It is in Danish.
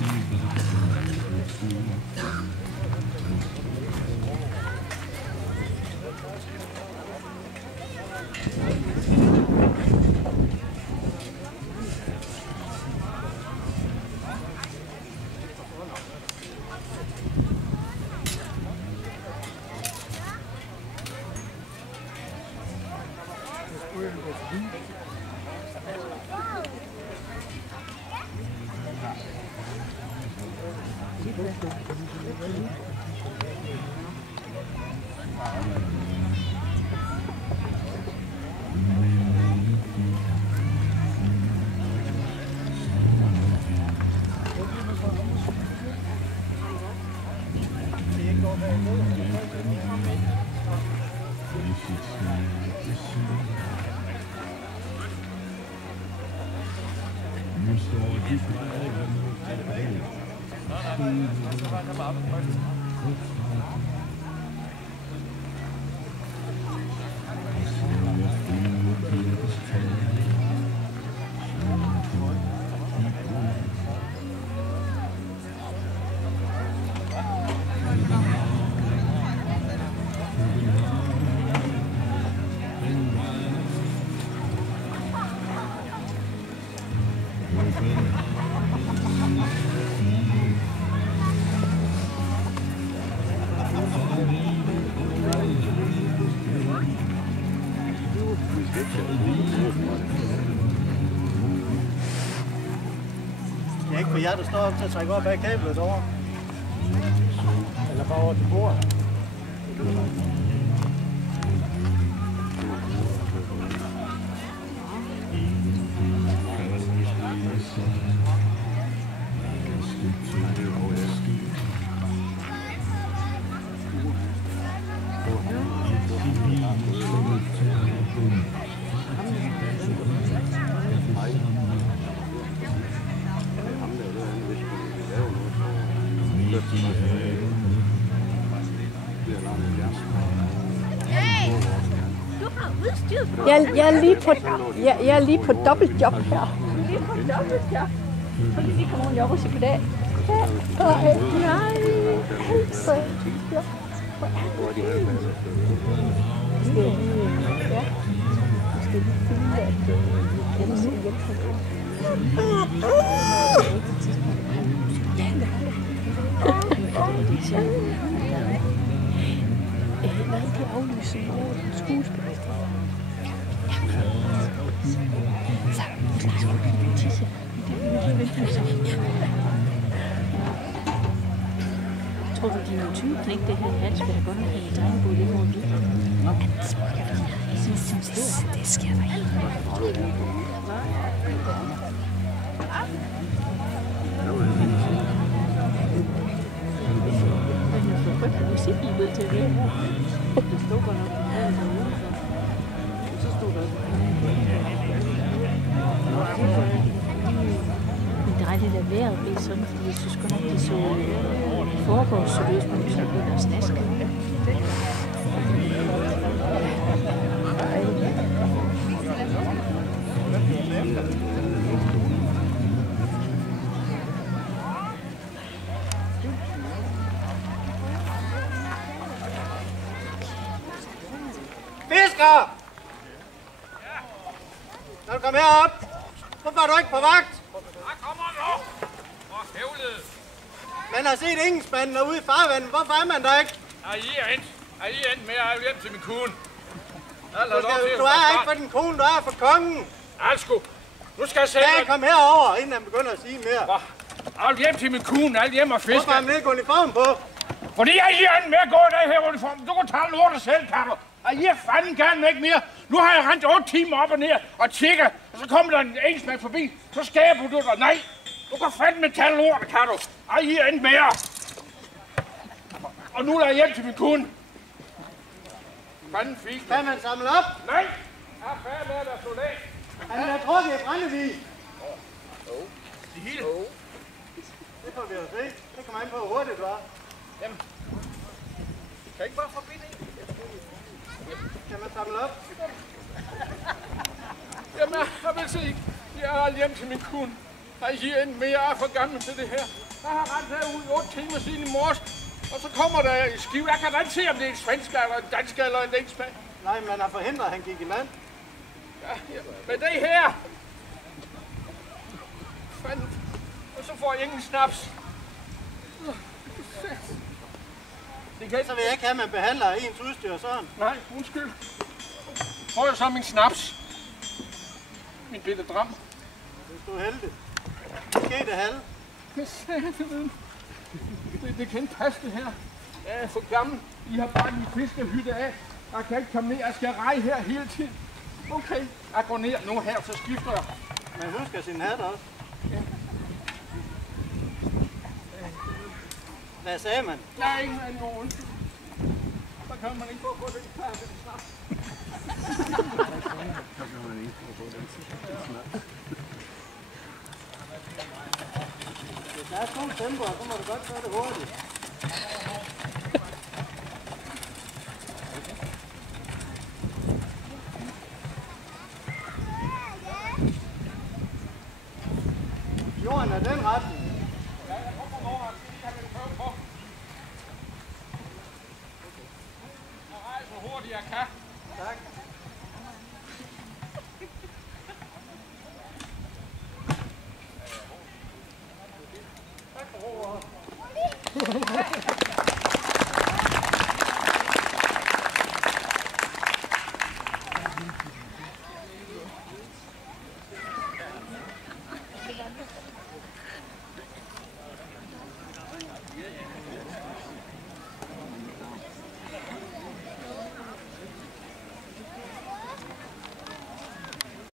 Det er ikke for jer, der står op til at trække op bag kablet over. Eller bare over til bordet. Jeg er lige på dobbeltjob her. Lige på dobbeltjob. Så kan vi komme og jobbe sig på det. Nej, altså. Ja. Nej, det er aflyset over den skuespiller. Så, tisse. Tror du, de er nogle type knæk, det her hals, vil jeg godt nok have i tegnet på det hvor vi? Jeg synes, det sker der ikke. Musik i ved til det. Det stod godt nok. Så stod der. Det er dejligt at vejret bliver sådan, fordi jeg synes godt nok, det så foregår seriøst, men det så begynder at snaske. Fisker! Når du kommer herop, hvorfor er du ikke på vagt? Der kommer nu! For helvede! Man har set engelskmanden ude i farvandet. Hvorfor er man der ikke? Er I endt med at hjem til min kone? Du er ikke for din kone, du er for kongen. Alsku, nu skal jeg se... Ja, kom herover, inden han begynder at sige mere. Jeg vil hjem til min kone, alt hjem og fiske. Hvorfor har man ikke uniform på? Fordi jeg er endt med at gå i den her uniform. Du kan tage lortet selv, Karlo. Og I er fanden gerne væk mere. Nu har jeg rendt 8 timer op og ned og tjekker, og så kommer der en engelskmand forbi. Så skaber du dig. Nej, du kan fandme tage lortet, Karlo. Og I er endt med jer. Og nu lader jeg hjem til min kone. Fanden fik. Kan man samle op? Nej, jeg er færdig med at der stå lag. Han har trukket i Brændevig. Det hele. Det får vi jo se. Det kommer an på, hvor hurtigt du er. Jamen, kan ikke bare forbi det? Kan man samle op? Jamen, jeg vil se. Jeg er hjem til min kone. Jeg siger ikke mere, jeg er for gammel til det her. Jeg har rendt herud 8 timer siden i morges, og så kommer der i skive. Jeg kan da ikke se, om det er en svensk eller en dansk eller en engelskmand. Nej, man har forhindret, at han gik i land. Ja, men det her... Fanden. Og så får jeg ingen snaps. Det kan så vil jeg ikke have, at man behandler ens udstyr sådan. Nej, undskyld. Får jeg så min snaps? Min bitte dram. Hvis du er heldig. Måske det halve. Hvad sagde det? Det kan ikke passe det her. Jeg er for gammel. I har bare min fiskehytte af. Jeg kan ikke komme ned. Jeg skal reje her hele tiden. Okay, jeg går ned nu her, så skifter jeg. Man husker sin hat også. Ja. Hvad sagde man? Nej, ingen af nogen undskyld. Så kan man ikke få det her snart. Hvis der er sådan nogle tempoer, så må du godt gøre det hurtigt. Jorden er den retning. Ja, jeg kommer over, at det kan vi prøve på. Jeg rejser så hurtigt jeg kan. Tak. Tak for ordet.